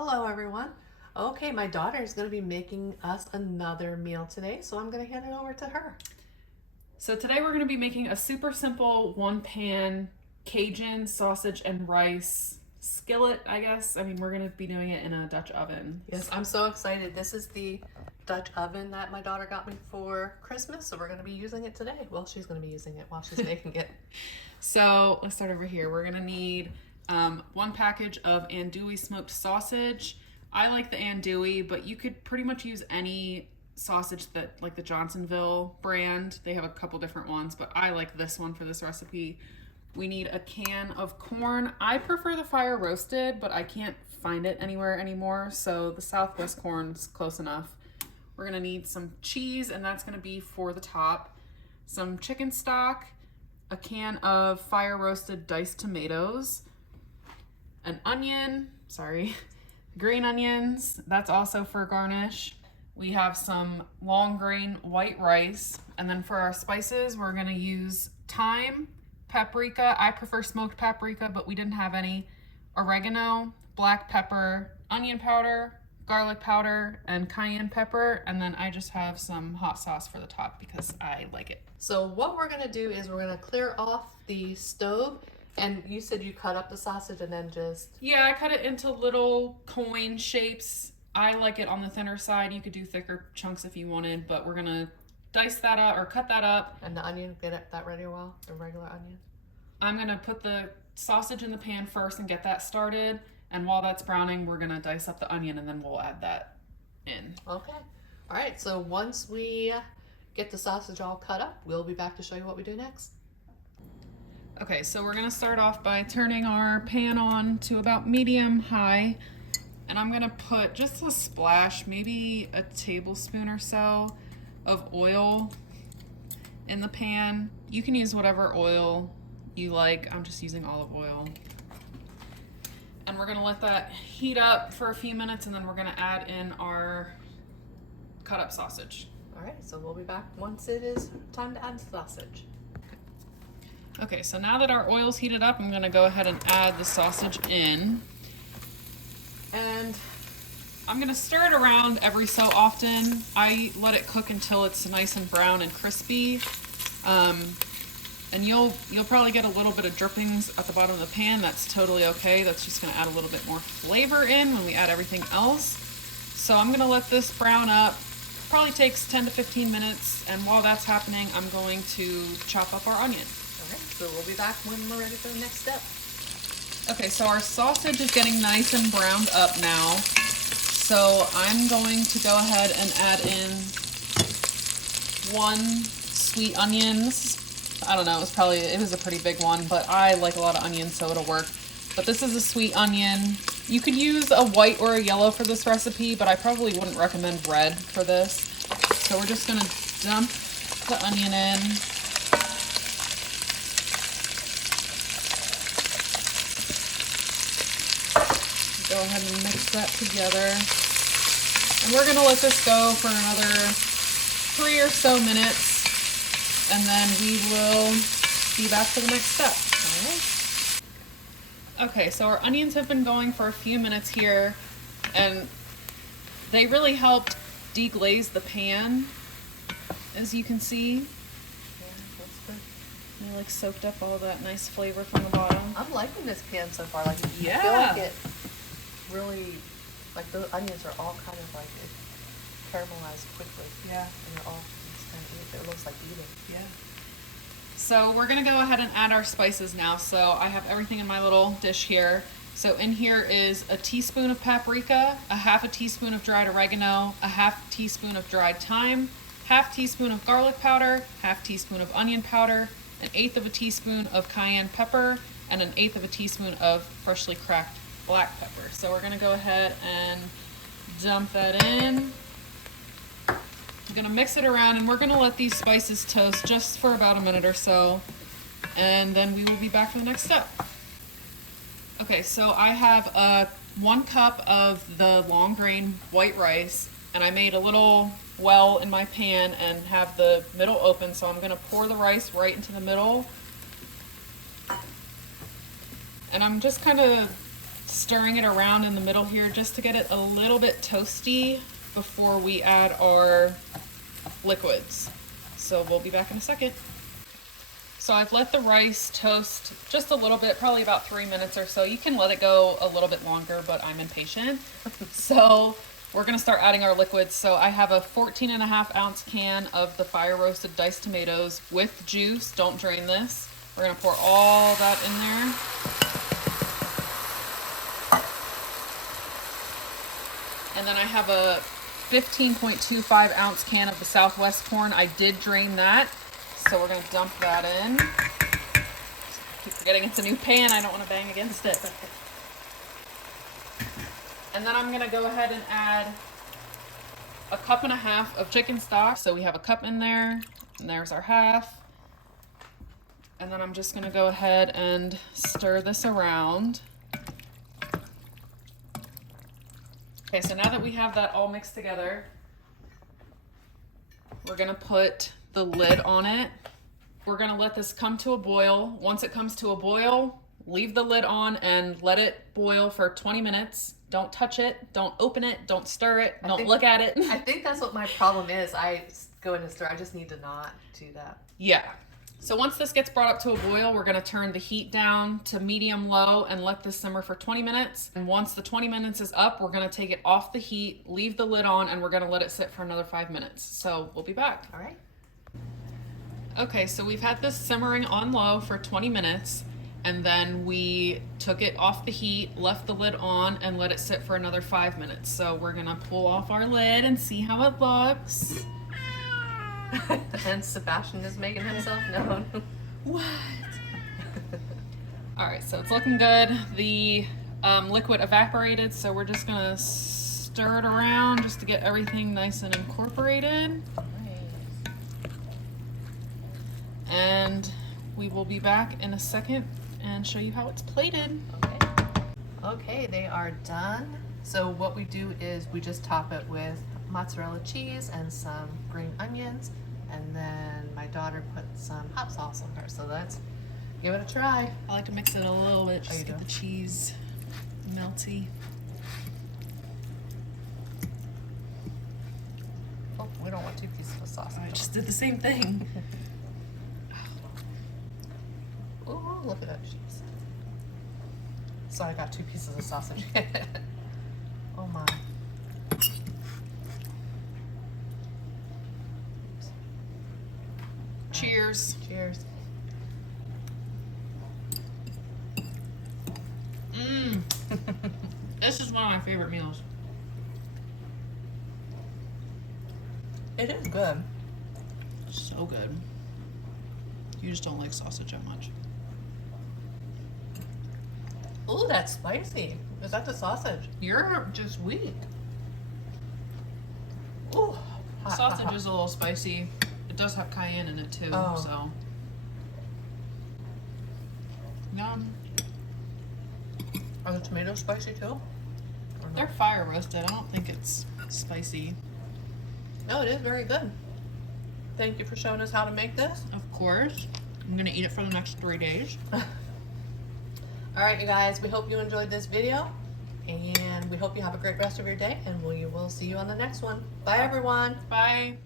Hello everyone. Okay, my daughter is going to be making us another meal today, so I'm going to hand it over to her. So today we're going to be making a super simple one pan Cajun sausage and rice skillet, I guess. I mean, we're going to be doing it in a Dutch oven. Yes, I'm so excited. This is the Dutch oven that my daughter got me for Christmas, so we're going to be using it today. Well, she's going to be using it while she's making it. So let's start over here. We're going to need one package of andouille smoked sausage. I like the andouille, but you could pretty much use any sausage that, like the Johnsonville brand. They have a couple different ones, but I like this one for this recipe. We need a can of corn. I prefer the fire roasted, but I can't find it anywhere anymore, so the Southwest corn's close enough. We're gonna need some cheese, and that's gonna be for the top. Some chicken stock, a can of fire roasted diced tomatoes, an onion, green onions, that's also for garnish. We have some long grain white rice, and then for our spices, we're gonna use thyme, paprika. I prefer smoked paprika, but we didn't have any. Oregano, black pepper, onion powder, garlic powder, and cayenne pepper. And then I just have some hot sauce for the top because I like it. So what we're going to do is we're going to clear off the stove. And you said you cut up the sausage and then just... Yeah, I cut it into little coin shapes. I like it on the thinner side. You could do thicker chunks if you wanted, but we're gonna dice that up or cut that up. And the onion, get that ready a while, the regular onion. I'm gonna put the sausage in the pan first and get that started. And while that's browning, we're gonna dice up the onion and then we'll add that in. Okay. All right, so once we get the sausage all cut up, we'll be back to show you what we do next. Okay, so we're gonna start off by turning our pan on to about medium high. And I'm gonna put just a splash, maybe a tablespoon or so of oil in the pan. You can use whatever oil you like. I'm just using olive oil. And we're gonna let that heat up for a few minutes, and then we're gonna add in our cut up sausage. All right, so we'll be back once it is time to add the sausage. Okay, so now that our oil's heated up, I'm gonna go ahead and add the sausage in. And I'm gonna stir it around every so often. I let it cook until it's nice and brown and crispy. And you'll probably get a little bit of drippings at the bottom of the pan. That's totally okay. That's just gonna add a little bit more flavor in when we add everything else. So I'm gonna let this brown up. Probably takes 10 to 15 minutes. And while that's happening, I'm going to chop up our onion. All right, so we'll be back when we're ready for the next step. Okay, so our sausage is getting nice and browned up now. So I'm going to go ahead and add in one sweet onion. I don't know, it was a pretty big one, but I like a lot of onions, so it'll work. But this is a sweet onion. You could use a white or a yellow for this recipe, but I probably wouldn't recommend red for this. So we're just gonna dump the onion in. Go ahead and mix that together. And we're gonna let this go for another 3 or so minutes, and then we will be back for the next step. All right. Okay, so our onions have been going for a few minutes here, and they really helped deglaze the pan, as you can see. Yeah, that's good. They like soaked up all that nice flavor from the bottom. I'm liking this pan so far. Like, Yeah. I feel like it really, like the onions are all kind of like it caramelized quickly. Yeah. And they're all just kind of, it looks like eating. Yeah. So we're gonna go ahead and add our spices now. So I have everything in my little dish here. So in here is a teaspoon of paprika, a half a teaspoon of dried oregano, a half teaspoon of dried thyme, half teaspoon of garlic powder, half teaspoon of onion powder, an eighth of a teaspoon of cayenne pepper, and an eighth of a teaspoon of freshly cracked black pepper. So we're gonna go ahead and dump that in. I'm gonna mix it around, and we're gonna let these spices toast just for about a minute or so, and then we will be back for the next step. Okay, so I have 1 cup of the long grain white rice, and I made a little well in my pan and have the middle open, so I'm gonna pour the rice right into the middle. And I'm just kind of stirring it around in the middle here just to get it a little bit toasty before we add our liquids. So we'll be back in a second. So I've let the rice toast just a little bit, probably about 3 minutes or so. You can let it go a little bit longer, but I'm impatient. So we're gonna start adding our liquids. So I have a 14.5-ounce can of the fire roasted diced tomatoes with juice. Don't drain this. We're gonna pour all that in there. And then I have a 15.25-ounce can of the Southwest corn. I did drain that. So we're gonna dump that in. Keep forgetting it's a new pan. I don't wanna bang against it. And then I'm gonna go ahead and add a 1.5 cups of chicken stock. So we have a cup in there, and there's our half. And then I'm just gonna go ahead and stir this around. Okay, so now that we have that all mixed together, we're gonna put the lid on it. We're gonna let this come to a boil. Once it comes to a boil, leave the lid on and let it boil for 20 minutes. Don't touch it, don't open it, don't stir it, don't look at it. I think that's what my problem is. I go in and stir. I just need to not do that. Yeah. So once this gets brought up to a boil, we're gonna turn the heat down to medium low and let this simmer for 20 minutes. And once the 20 minutes is up, we're gonna take it off the heat, leave the lid on, and we're gonna let it sit for another 5 minutes. So we'll be back. All right. Okay, so we've had this simmering on low for 20 minutes, and then we took it off the heat, left the lid on, and let it sit for another 5 minutes. So we're gonna pull off our lid and see how it looks. And Sebastian is making himself known. What? All right, so it's looking good. The liquid evaporated, so we're just gonna stir it around just to get everything nice and incorporated. Nice. And we will be back in a second and show you how it's plated. Okay. Okay, they are done. So what we do is we just top it with mozzarella cheese and some green onions, and then my daughter put some hot sauce on hers. So let's give it a try. I like to mix it a little bit just you to get do? the cheese melty. Oh, we don't want 2 pieces of sausage. I just did the same thing. Oh, look at that cheese. So I got 2 pieces of sausage. Oh my. Cheers. Cheers. Mmm. This is one of my favorite meals. It is good. So good. You just don't like sausage that much. Ooh, that's spicy. Is that the sausage? You're just weak. Ooh. Hot, Sausage hot, is a little spicy. It does have cayenne in it too, Oh. so. Yum. Are the tomatoes spicy too? Or not? They're fire roasted. I don't think it's spicy. No, it is very good. Thank you for showing us how to make this. Of course. I'm gonna eat it for the next 3 days. All right, you guys, we hope you enjoyed this video, and we hope you have a great rest of your day, and we will see you on the next one. Bye, everyone. Bye.